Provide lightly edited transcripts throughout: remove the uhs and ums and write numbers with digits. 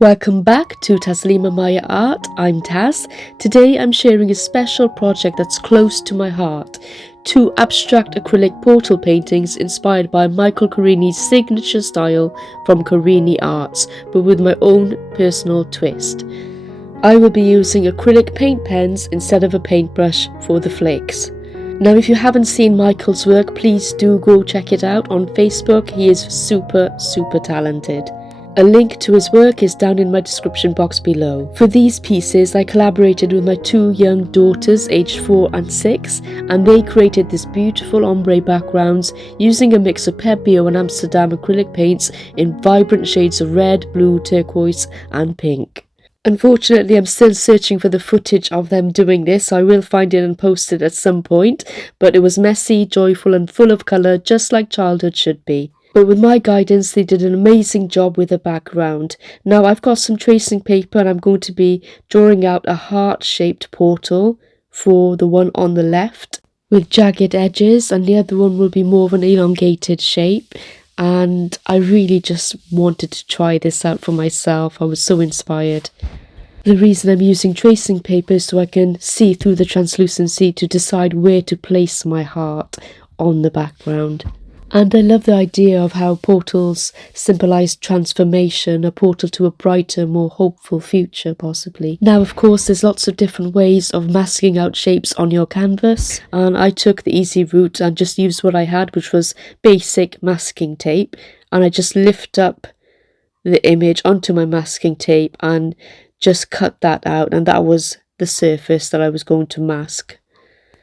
Welcome back to Taslima Maya Art. I'm Taz. Today I'm sharing a special project that's close to my heart. Two abstract acrylic portal paintings inspired by Michael Carini's signature style from Carini Arts, but with my own personal twist. I will be using acrylic paint pens instead of a paintbrush for the flakes. Now, if you haven't seen Michael's work, please do go check it out on Facebook. He is super talented. A link to his work is down in my description box below. For these pieces, I collaborated with my two young daughters aged 4 and 6, and they created this beautiful ombre backgrounds using a mix of Pebeo and Amsterdam acrylic paints in vibrant shades of red, blue, turquoise and pink. Unfortunately, I'm still searching for the footage of them doing this. I will find it and post it at some point, but it was messy, joyful and full of colour, just like childhood should be. But with my guidance, they did an amazing job with the background. Now I've got some tracing paper and I'm going to be drawing out a heart-shaped portal for the one on the left with jagged edges, and the other one will be more of an elongated shape. And I really just wanted to try this out for myself. I was so inspired. The reason I'm using tracing paper is so I can see through the translucency to decide where to place my heart on the background. And I love the idea of how portals symbolise transformation, a portal to a brighter, more hopeful future, possibly. Now, of course, there's lots of different ways of masking out shapes on your canvas, and I took the easy route and just used what I had, which was basic masking tape, and I just lift up the image onto my masking tape and just cut that out, and that was the surface that I was going to mask.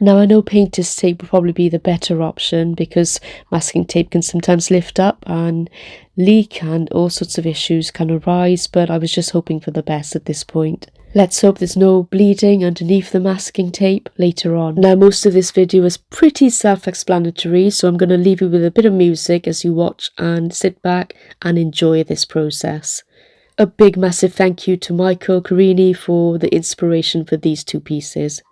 Now, I know painter's tape would probably be the better option because masking tape can sometimes lift up and leak and all sorts of issues can arise, but I was just hoping for the best at this point. Let's hope there's no bleeding underneath the masking tape later on. Now, most of this video is pretty self-explanatory, so I'm going to leave you with a bit of music as you watch and sit back and enjoy this process. A big massive thank you to Michael Carini for the inspiration for these two pieces.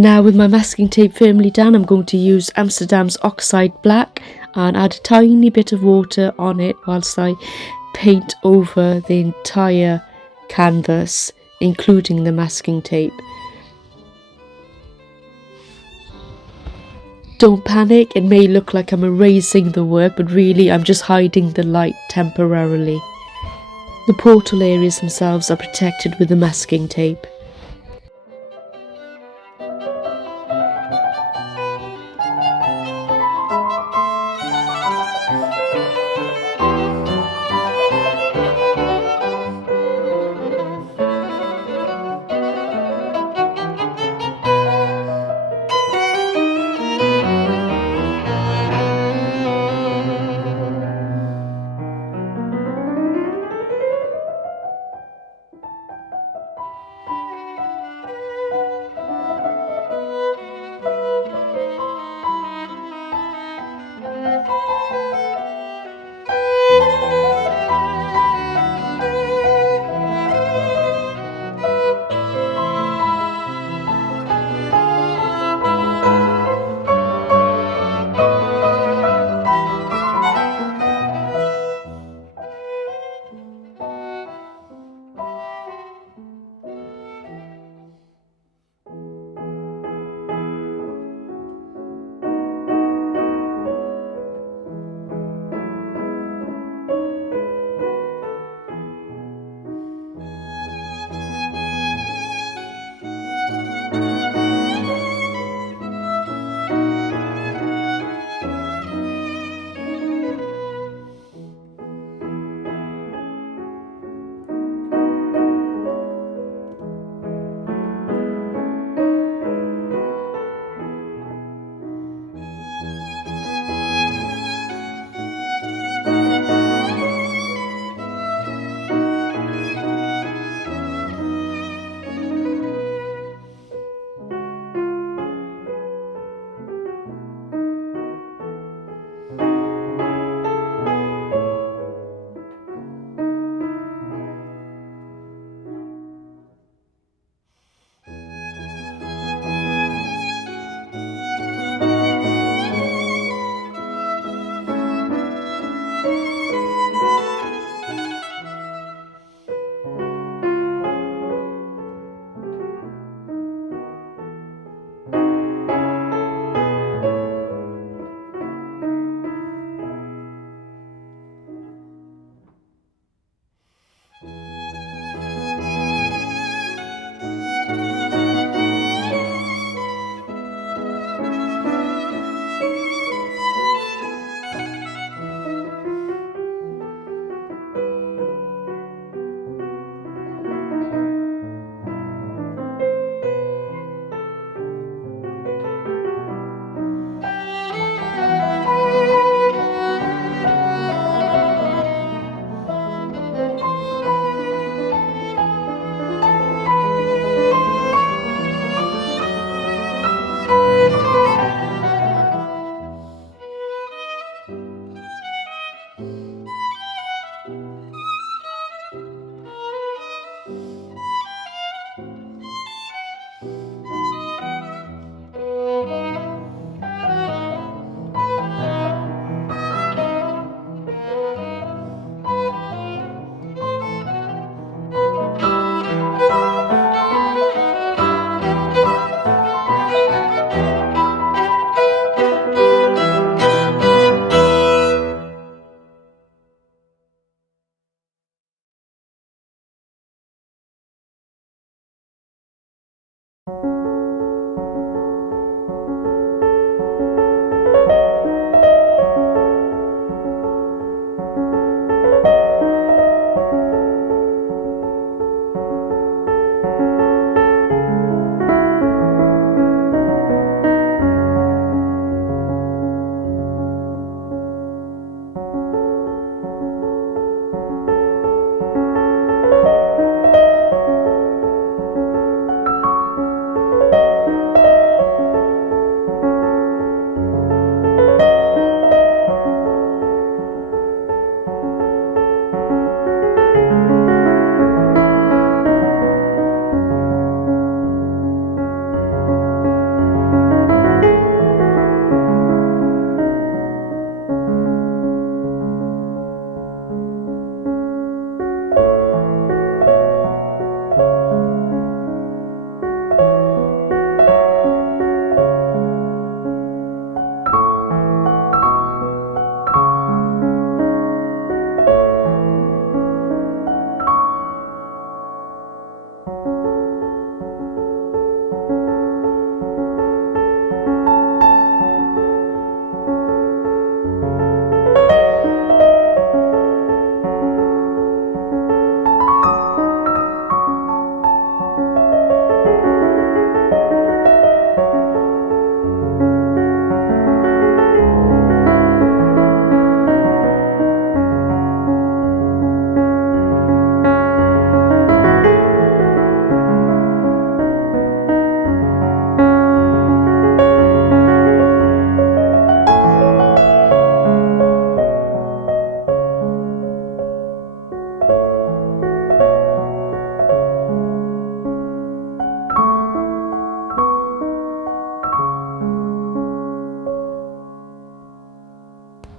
Now with my masking tape firmly down, I'm going to use Amsterdam's Oxide Black and add a tiny bit of water on it whilst I paint over the entire canvas, including the masking tape. Don't panic, it may look like I'm erasing the work, but really I'm just hiding the light temporarily. The portal areas themselves are protected with the masking tape.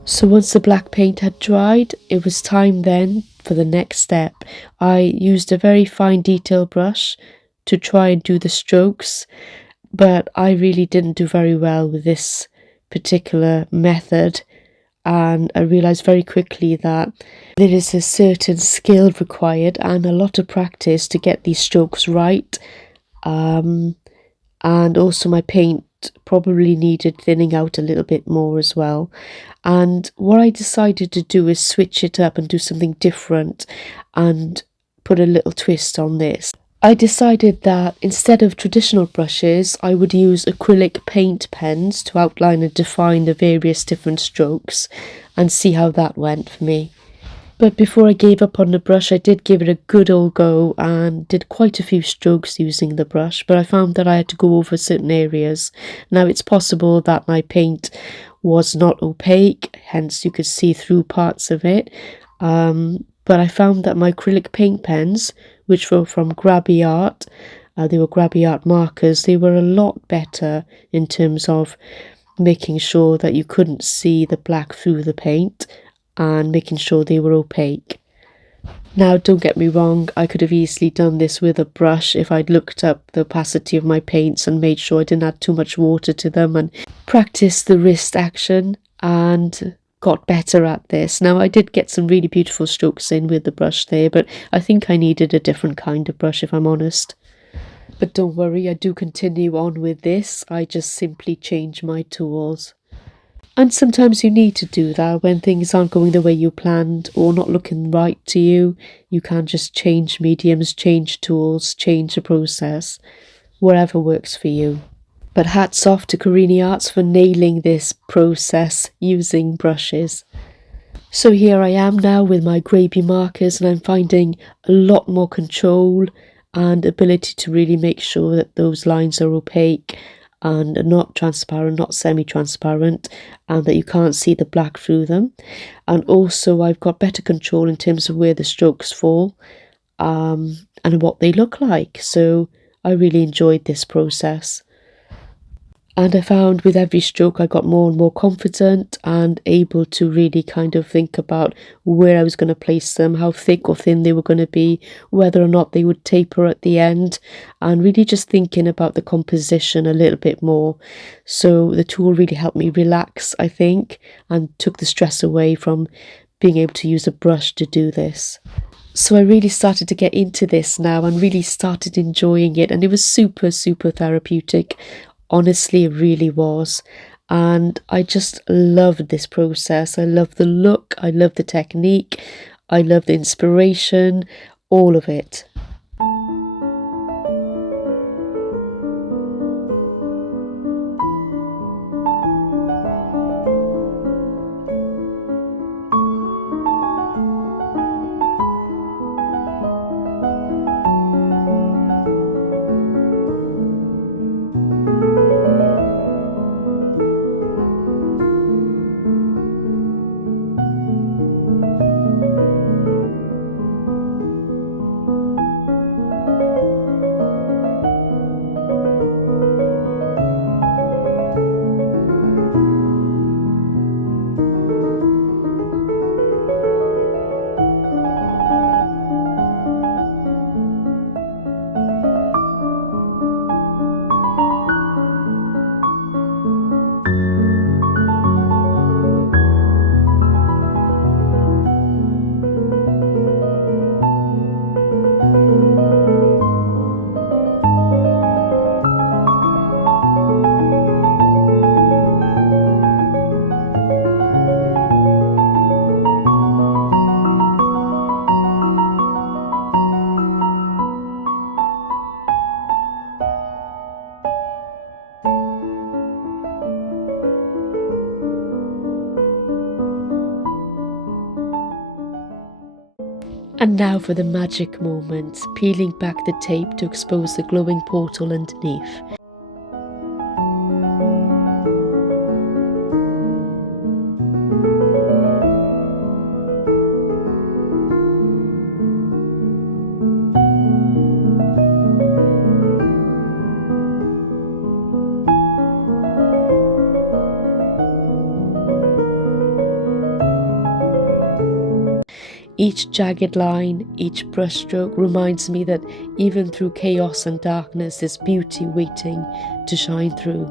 So once the black paint had dried, it was time then for the next step. I used a very fine detail brush to try and do the strokes, but I really didn't do very well with this particular method, and I realised very quickly that there is a certain skill required and a lot of practice to get these strokes right. And also my paint probably needed thinning out a little bit more as well. And what I decided to do is switch it up and do something different and put a little twist on this. I decided that instead of traditional brushes, I would use acrylic paint pens to outline and define the various different strokes and see how that went for me. But before I gave up on the brush, I did give it a good old go and did quite a few strokes using the brush, but I found that I had to go over certain areas. Now it's possible that my paint was not opaque, hence you could see through parts of it, but I found that my acrylic paint pens, which were from Carini Art, they were Carini Art markers, they were a lot better in terms of making sure that you couldn't see the black through the paint and making sure they were opaque. Now don't get me wrong, I could have easily done this with a brush if I'd looked up the opacity of my paints and made sure I didn't add too much water to them and practiced the wrist action and got better at this. Now I did get some really beautiful strokes in with the brush there, but I think I needed a different kind of brush if I'm honest. But don't worry, I do continue on with this, I just simply change my tools. And sometimes you need to do that when things aren't going the way you planned or not looking right to you. You can just change mediums, change tools, change the process, whatever works for you. But hats off to Carini Arts for nailing this process using brushes. So here I am now with my gravy markers, and I'm finding a lot more control and ability to really make sure that those lines are opaque and not transparent, not semi-transparent, and that you can't see the black through them. And also I've got better control in terms of where the strokes fall and what they look like. So I really enjoyed this process. And I found with every stroke I got more and more confident and able to really kind of think about where I was going to place them, how thick or thin they were going to be, whether or not they would taper at the end, and really just thinking about the composition a little bit more. So the tool really helped me relax, I think, and took the stress away from being able to use a brush to do this. So I really started to get into this now and really started enjoying it, and it was super, super therapeutic. Honestly, it really was. And I just loved this process. I love the look, I love the technique, I love the inspiration, all of it. And now for the magic moment, peeling back the tape to expose the glowing portal underneath. Each jagged line, each brushstroke reminds me that even through chaos and darkness, there's beauty waiting to shine through.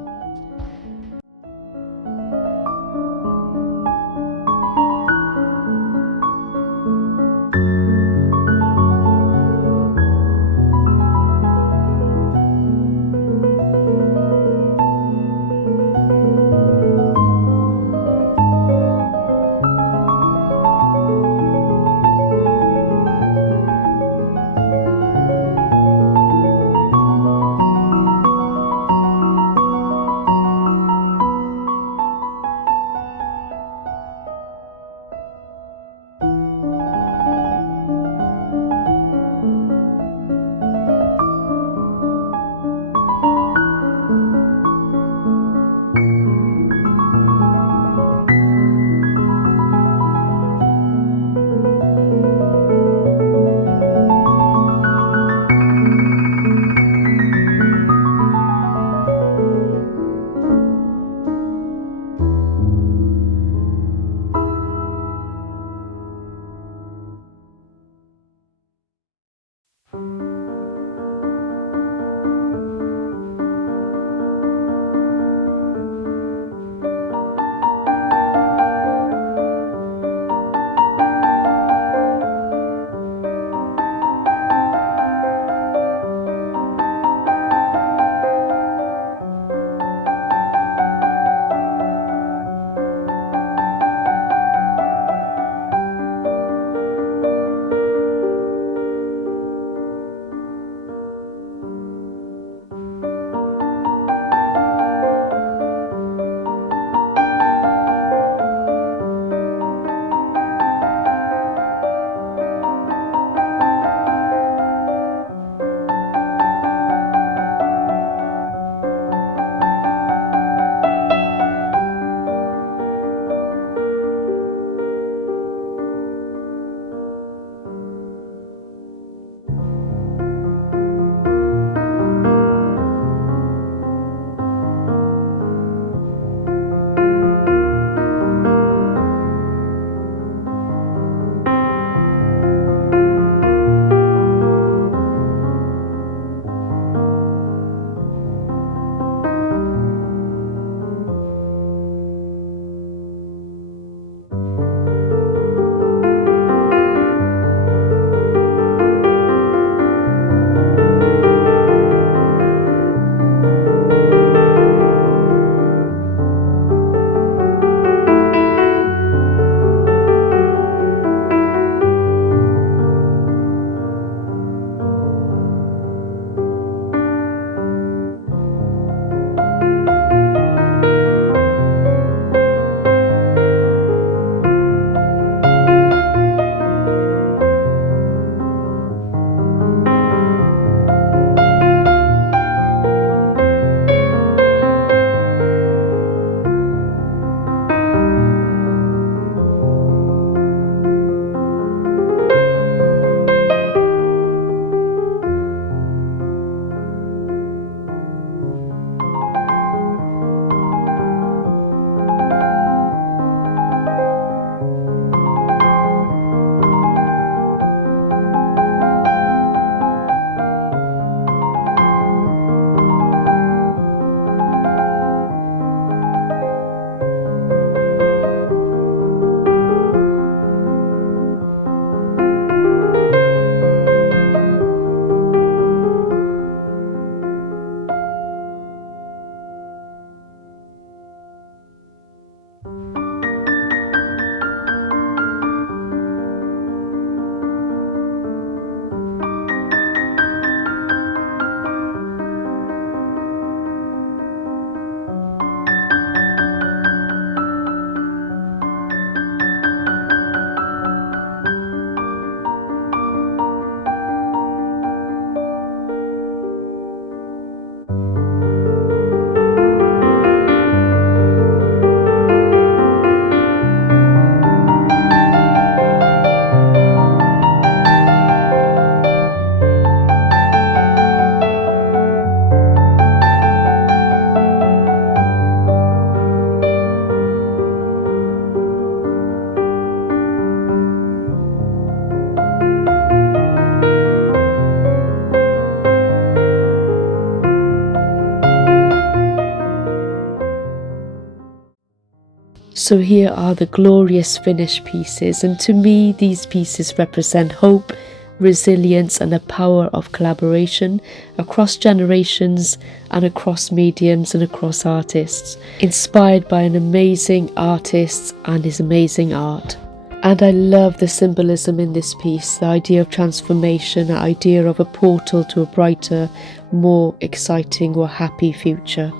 So here are the glorious finished pieces, and to me these pieces represent hope, resilience and the power of collaboration across generations and across mediums and across artists, inspired by an amazing artist and his amazing art. And I love the symbolism in this piece, the idea of transformation, the idea of a portal to a brighter, more exciting or happy future.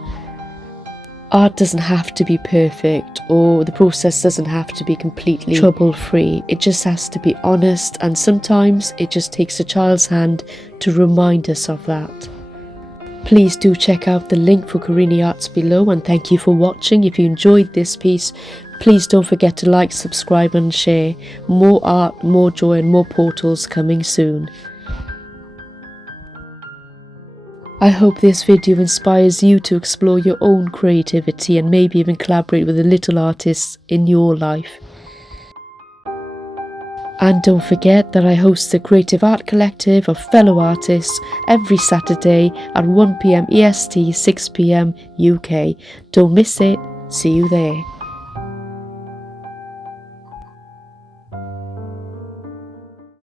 Art doesn't have to be perfect, or the process doesn't have to be completely trouble-free. It just has to be honest, and sometimes it just takes a child's hand to remind us of that. Please do check out the link for Carini Arts below, and thank you for watching. If you enjoyed this piece, please don't forget to like, subscribe and share. More art, more joy and more portals coming soon. I hope this video inspires you to explore your own creativity and maybe even collaborate with the little artists in your life. And don't forget that I host the Creative Art Collective of fellow artists every Saturday at 1 PM EST, 6 PM UK. Don't miss it. See you there.